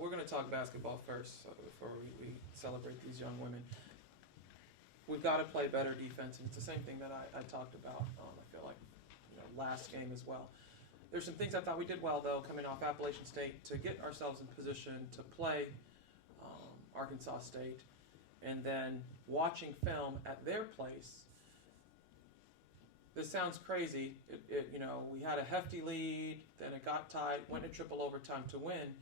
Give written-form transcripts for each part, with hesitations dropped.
We're going to talk basketball first before we celebrate these young women. We've got to play better defense, and it's the same thing that I talked about. I feel like last game as well. There's some things I thought we did well though, coming off Appalachian State to get ourselves in position to play Arkansas State, and then watching film at their place. This sounds crazy. We had a hefty lead, then it got tied, went in triple overtime to win.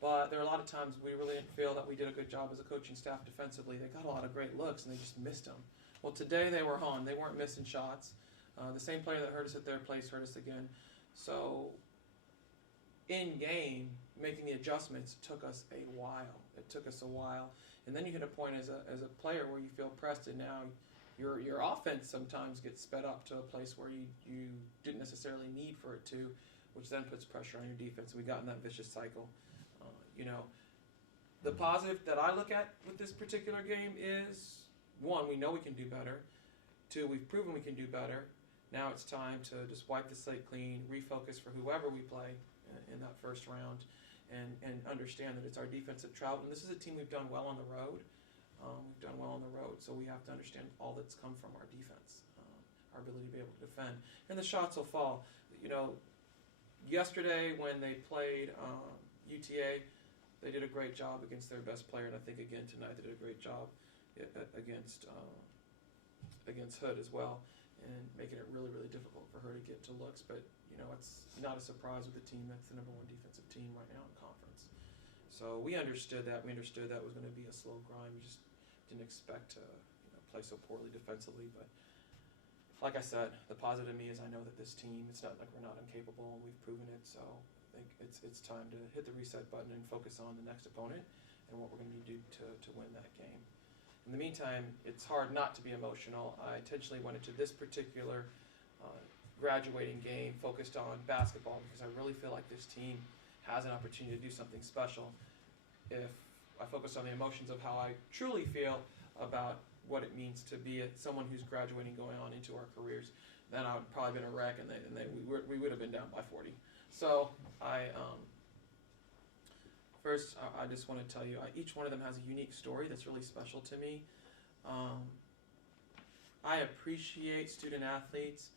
But there are a lot of times we really didn't feel that we did a good job as a coaching staff defensively. They got a lot of great looks and they just missed them. Well, today they were on. They weren't missing shots. The same player that hurt us at their place hurt us again. So in game, making the adjustments took us a while. It took us a while. And then you hit a point as a player where you feel pressed, and now your offense sometimes gets sped up to a place where you didn't necessarily need for it to, which then puts pressure on your defense. We got in that vicious cycle. The positive that I look at with this particular game is, one, we know we can do better. Two, we've proven we can do better. Now it's time to just wipe the slate clean, refocus for whoever we play in that first round, and understand that it's our defensive trout. And this is a team we've done well on the road. We've done well on the road, so we have to understand all that's come from our defense, our ability to be able to defend. And the shots will fall. Yesterday when they played UTA, they did a great job against their best player, and I think again tonight they did a great job against Hood as well, and making it really, really difficult for her to get to looks. But it's not a surprise with a team that's the #1 defensive team right now in the conference. So we understood that. We understood that was going to be a slow grind. We just didn't expect to play so poorly defensively. But like I said, the positive in me is I know that this team, it's not like we're not incapable, and we've proven it. So I think it's time to hit the reset button and focus on the next opponent and what we're going to need to do to win that game. In the meantime, it's hard not to be emotional. I intentionally went into this particular graduating game focused on basketball because I really feel like this team has an opportunity to do something special. If I focus on the emotions of how I truly feel about what it means to be someone who's graduating, going on into our careers, then I would probably been a wreck, and we would have been down by 40. So first, I just want to tell you, each one of them has a unique story that's really special to me. I appreciate student athletes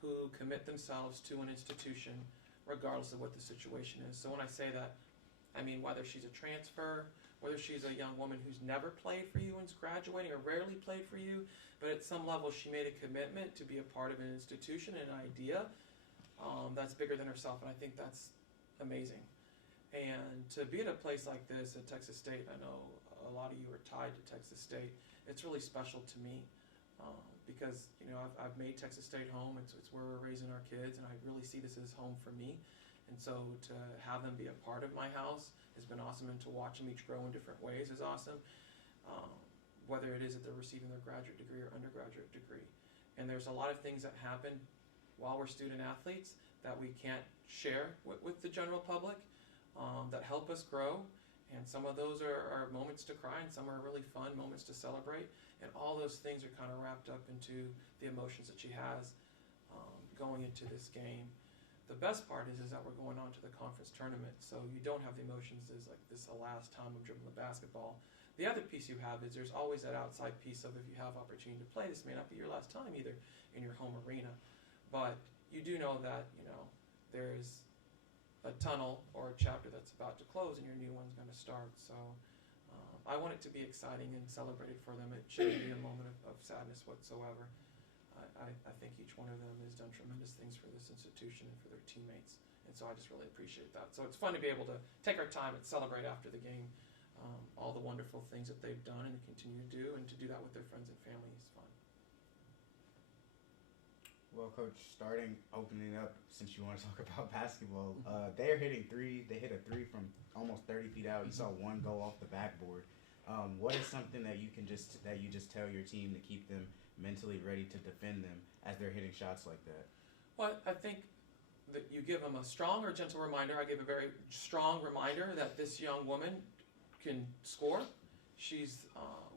who commit themselves to an institution regardless of what the situation is. So when I say that, I mean whether she's a transfer, whether she's a young woman who's never played for you and's graduating or rarely played for you, but at some level she made a commitment to be a part of an institution and an idea that's bigger than herself, and I think that's amazing. And to be at a place like this at Texas State, I know a lot of you are tied to Texas State, it's really special to me because I've made Texas State home. It's where we're raising our kids, and I really see this as home for me. And so to have them be a part of my house has been awesome, and to watch them each grow in different ways is awesome, whether it is that they're receiving their graduate degree or undergraduate degree. And there's a lot of things that happen while we're student athletes that we can't share with the general public that help us grow. And some of those are moments to cry, and some are really fun moments to celebrate. And all those things are kind of wrapped up into the emotions that she has going into this game. The best part is that we're going on to the conference tournament, so you don't have the emotions as like this the last time I'm dribbling the basketball. The other piece you have is there's always that outside piece of if you have opportunity to play, this may not be your last time either in your home arena. But you do know that there's a tunnel or a chapter that's about to close and your new one's going to start. So I want it to be exciting and celebrated for them. It shouldn't be a moment of sadness whatsoever. I think each one of them has done tremendous things for this institution and for their teammates, and so I just really appreciate that. So it's fun to be able to take our time and celebrate after the game all the wonderful things that they've done and continue to do, and to do that with their friends and family is fun. Well, Coach, opening up, since you want to talk about basketball, they're hitting three. They hit a three from almost 30 feet out. You saw one go off the backboard. What is something that you just tell your team to keep them mentally ready to defend them as they're hitting shots like that? Well, I think that you give them a strong or gentle reminder. I gave a very strong reminder that this young woman can score. She's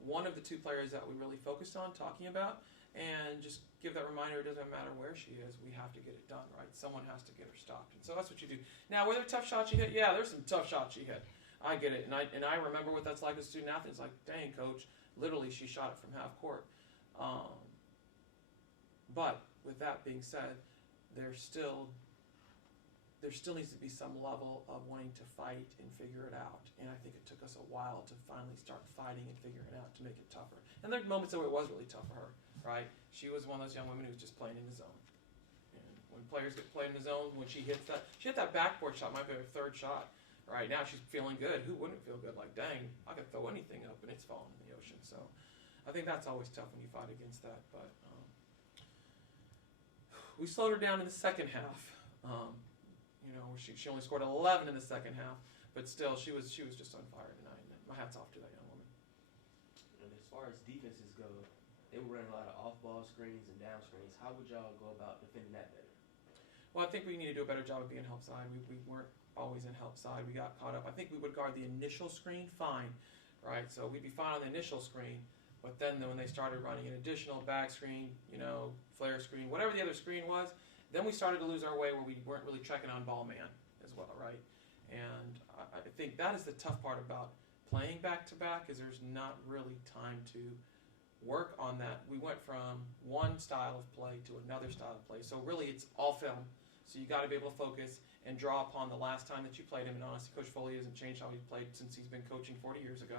one of the two players that we really focused on talking about, and just give that reminder, it doesn't matter where she is, we have to get it done, right? Someone has to get her stopped, and so that's what you do. Now, were there tough shots she hit? Yeah, there's some tough shots she hit. I get it, and I remember what that's like as a student athlete. It's like, dang, coach, literally she shot it from half court. But with that being said, there still needs to be some level of wanting to fight and figure it out. And I think it took us a while to finally start fighting and figuring it out to make it tougher. And there are moments where it was really tough for her, right? She was one of those young women who was just playing in the zone. And when players get played in the zone, when she hit that backboard shot, might be her third shot. Right now she's feeling good. Who wouldn't feel good? Like, dang, I could throw anything up and it's falling in the ocean. So I think that's always tough when you fight against that. But we slowed her down in the second half. She only scored 11 in the second half, but still she was just on fire tonight. And my hat's off to that young woman. And as far as defenses go, they were running a lot of off-ball screens and down screens. How would y'all go about defending that better? Well, I think we need to do a better job of being help side. We weren't always in help side. We got caught up. I think we would guard the initial screen fine, right? So we'd be fine on the initial screen, but then when they started running an additional back screen, flare screen, whatever the other screen was, then we started to lose our way where we weren't really checking on ball man as well, right? And I think that is the tough part about playing back-to-back is there's not really time to work on that. We went from one style of play to another style of play. So really it's all film. So you got to be able to focus and draw upon the last time that you played him. And honestly, Coach Foley hasn't changed how he's played since he's been coaching 40 years ago.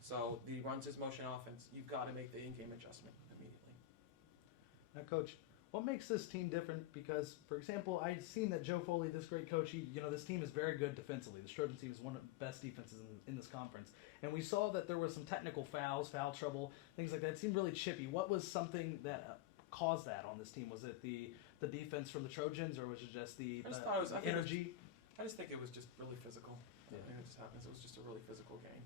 So he runs his motion offense. You've got to make the in-game adjustment immediately. Now, Coach, what makes this team different? Because, for example, I've seen that Joe Foley, this great coach, this team is very good defensively. The Trojan team is one of the best defenses in this conference. And we saw that there was some technical fouls, foul trouble, things like that. It seemed really chippy. What was something that caused that on this team? Was it the defense from the Trojans, or was it just the energy? I just think it was just really physical. Yeah. I think it just happens. It was just a really physical game.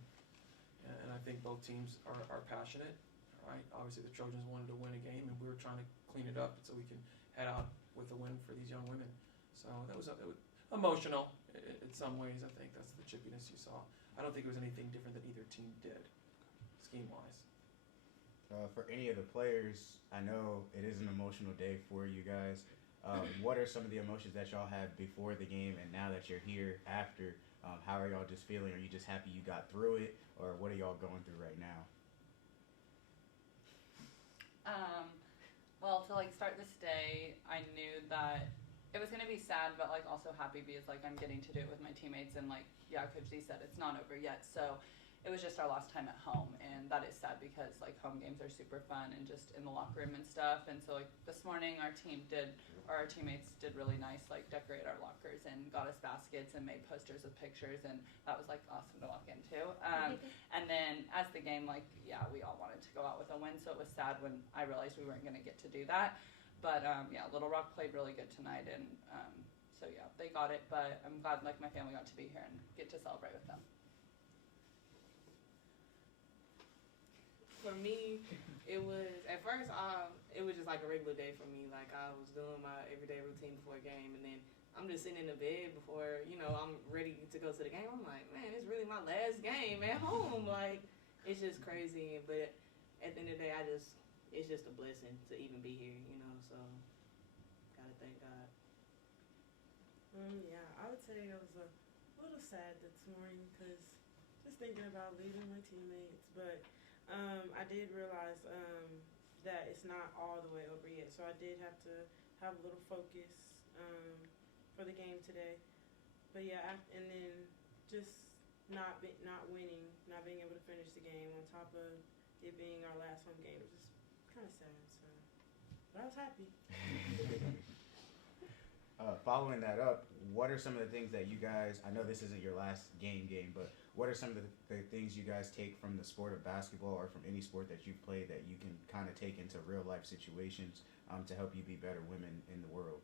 And I think both teams are passionate. Right? Obviously, the Trojans wanted to win a game, and we were trying to clean it up so we can head out with a win for these young women. So it was emotional in some ways. I think that's the chippiness you saw. I don't think it was anything different that either team did, scheme-wise. For any of the players, I know it is an emotional day for you guys. What are some of the emotions that y'all had before the game, and now that you're here after, how are y'all just feeling? Are you just happy you got through it, or what are y'all going through right now? Well, to start this day, I knew that it was going to be sad, but also happy because I'm getting to do it with my teammates, and Coach Z said it's not over yet. So it was just our last time at home, and that is sad because home games are super fun and just in the locker room and stuff. And so this morning our teammates did really nice, decorate our lockers and got us baskets and made posters with pictures, and that was awesome to walk into. And then as the game, we all wanted to go out with a win, so it was sad when I realized we weren't going to get to do that. But Little Rock played really good tonight, and so they got it. But I'm glad my family got to be here and get to celebrate with them. For me, it was, at first, it was just a regular day for me. I was doing my everyday routine before a game, and then I'm just sitting in the bed before, I'm ready to go to the game. I'm like, man, it's really my last game at home. It's just crazy. But at the end of the day, it's just a blessing to even be here, so gotta thank God. I would say I was a little sad this morning because just thinking about leaving my teammates, but I did realize that it's not all the way over yet, so I did have to have a little focus for the game today. But and then just not winning, not being able to finish the game on top of it being our last home game was just kind of sad. So, but I was happy. Following that up, what are some of the things that you guys, I know this isn't your last game, but what are some of the things you guys take from the sport of basketball or from any sport that you've played that you can kind of take into real life situations to help you be better women in the world?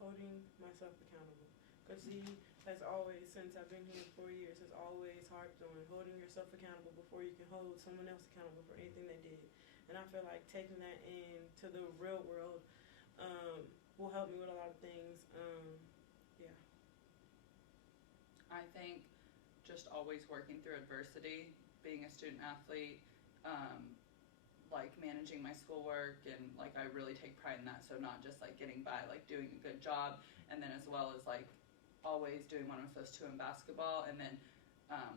Holding myself accountable. Because he has always, since I've been here 4 years, has always harped on holding yourself accountable before you can hold someone else accountable for anything they did. And I feel like taking that into the real world will help me with a lot of things. I think just always working through adversity, being a student athlete, managing my schoolwork, and I really take pride in that. So not just getting by, doing a good job, and then as well as always doing one of those two in basketball, and then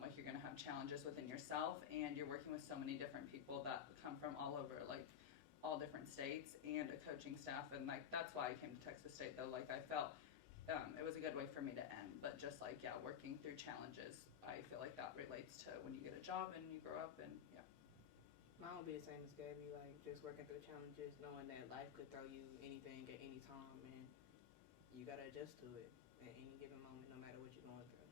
like you're gonna have challenges within yourself, and you're working with so many different people that come from all over, like all different states, and a coaching staff, and like that's why I came to Texas State though. Like I felt it was a good way for me to end, but just like working through challenges, I feel like that relates to when you get a job and you grow up, and Mine will be the same as Gabby, like just working through challenges, knowing that life could throw you anything at any time, and you gotta adjust to it at any given moment, no matter what you're going through.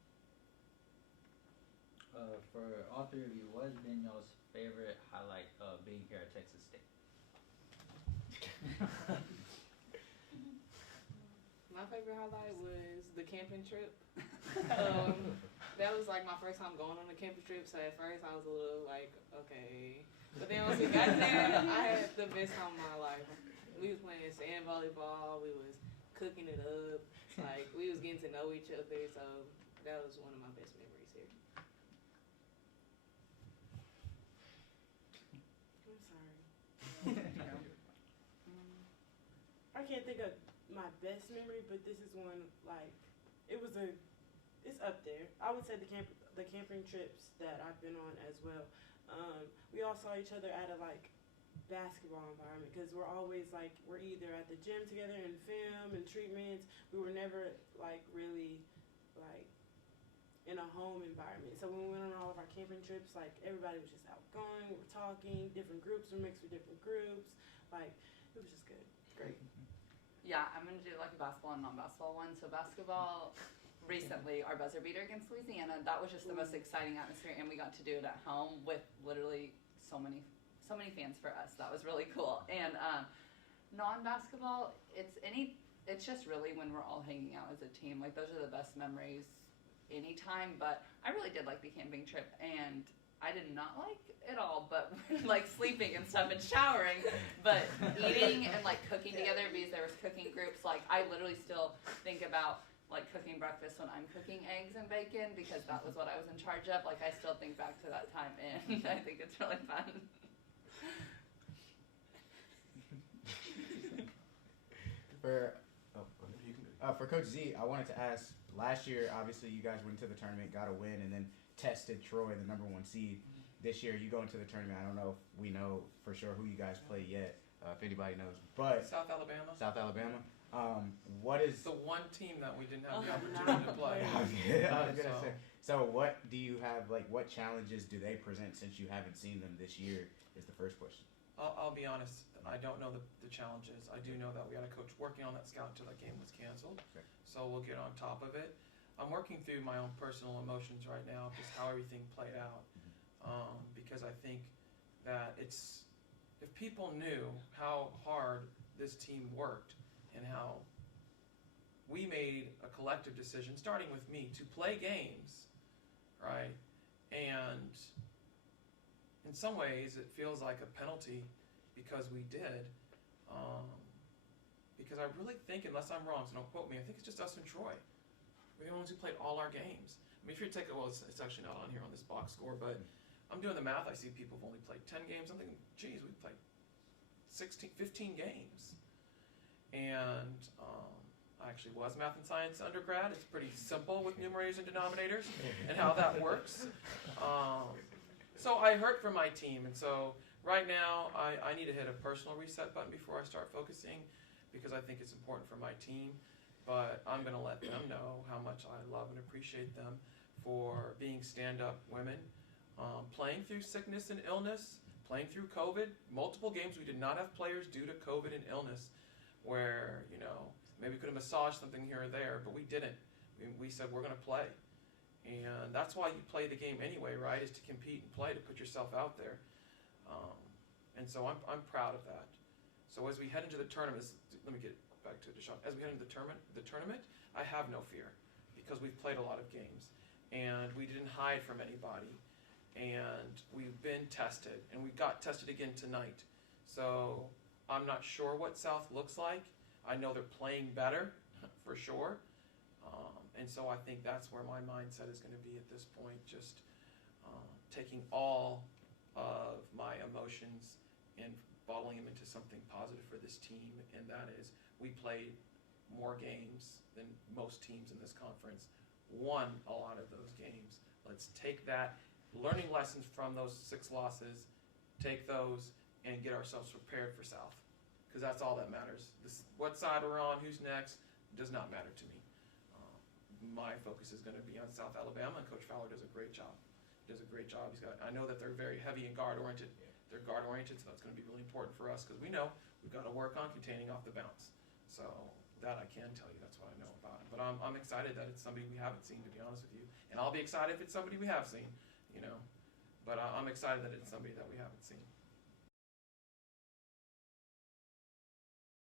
For all three of you, what has been y'all's favorite highlight of being here at Texas State? My favorite highlight was the camping trip. That was like my first time going on a camping trip, so at first I was a little like, okay. But then once we got there, I had the best time of my life. We was playing sand volleyball, we was cooking it up, like we was getting to know each other, so that was one of my best memories here. I'm sorry. I can't think of my best memory, but this is one, like, it's up there. I would say the camping trips that I've been on as well. We all saw each other at a, like, basketball environment, because we're always, like, we're either at the gym together in film and treatments. We were never, like, really, like, in a home environment. So when we went on all of our camping trips, like, everybody was just outgoing, we were talking, different groups were mixed with different groups. Like, it was just good. Great. Yeah, I'm gonna do like a basketball and non-basketball one. So basketball, recently our buzzer beater against Louisiana, that was just the most exciting atmosphere, and we got to do it at home with literally so many fans for us. That was really cool. And non-basketball, it's just really when we're all hanging out as a team. Like those are the best memories anytime. But I really did like the camping trip, and I did not like it all, but like sleeping and stuff and showering, but eating and like cooking together, because there was cooking groups. Like I literally still think about like cooking breakfast when I'm cooking eggs and bacon, because that was what I was in charge of. Like I still think back to that time, and I think it's really fun. For Coach Z, I wanted to ask, last year, obviously you guys went to the tournament, got a win, and then tested Troy, the number 1 seed. This year, you go into the tournament. I don't know if we know for sure who you guys play yet, if anybody knows. But South Alabama. What is the one team that we didn't have the opportunity to play? I was gonna say. So what do you have? Like, what challenges do they present since you haven't seen them this year? Is the first question. I'll be honest. I don't know the challenges. I do know that we had a coach working on that scout until that game was canceled. Okay. So we'll get on top of it. I'm working through my own personal emotions right now, just how everything played out. Because I think that if people knew how hard this team worked and how we made a collective decision, starting with me, to play games, right? And in some ways it feels like a penalty because we did. Because I really think, unless I'm wrong, so don't quote me, I think it's just us and Troy. We're the ones who played all our games. I mean, if you take it, well, it's actually not on here on this box score, but I'm doing the math. I see people have only played 10 games. I'm thinking, geez, we played 15 games. And I actually was math and science undergrad. It's pretty simple with numerators and denominators and how that works. So I hurt for my team. And so right now, I need to hit a personal reset button before I start focusing, because I think it's important for my team. But I'm going to let them know how much I love and appreciate them for being stand-up women, playing through sickness and illness, playing through COVID. Multiple games we did not have players due to COVID and illness, where, maybe we could have massaged something here or there, but we didn't. We said we're going to play. And that's why you play the game anyway, right, is to compete and play, to put yourself out there. And so I'm proud of that. So as we head into the tournament, let me get back to it, Deshaun. As we head into the tournament, I have no fear, because we've played a lot of games, and we didn't hide from anybody, and we've been tested, and we got tested again tonight. So I'm not sure what South looks like. I know they're playing better, for sure. And so I think that's where my mindset is going to be at this point, just taking all of my emotions and bottling them into something positive for this team, and that is we played more games than most teams in this conference, won a lot of those games. Let's take that, learning lessons from those 6 losses, take those, and get ourselves prepared for South. Because that's all that matters. What side we're on, who's next, does not matter to me. My focus is going to be on South Alabama, and Coach Fowler does a great job. He does a great job. I know that they're very heavy and guard-oriented. They're guard-oriented, so that's going to be really important for us because we know we've got to work on containing off the bounce. So that I can tell you. That's what I know about him. But I'm excited that it's somebody we haven't seen, to be honest with you. And I'll be excited if it's somebody we have seen, you know. But I'm excited that it's somebody that we haven't seen.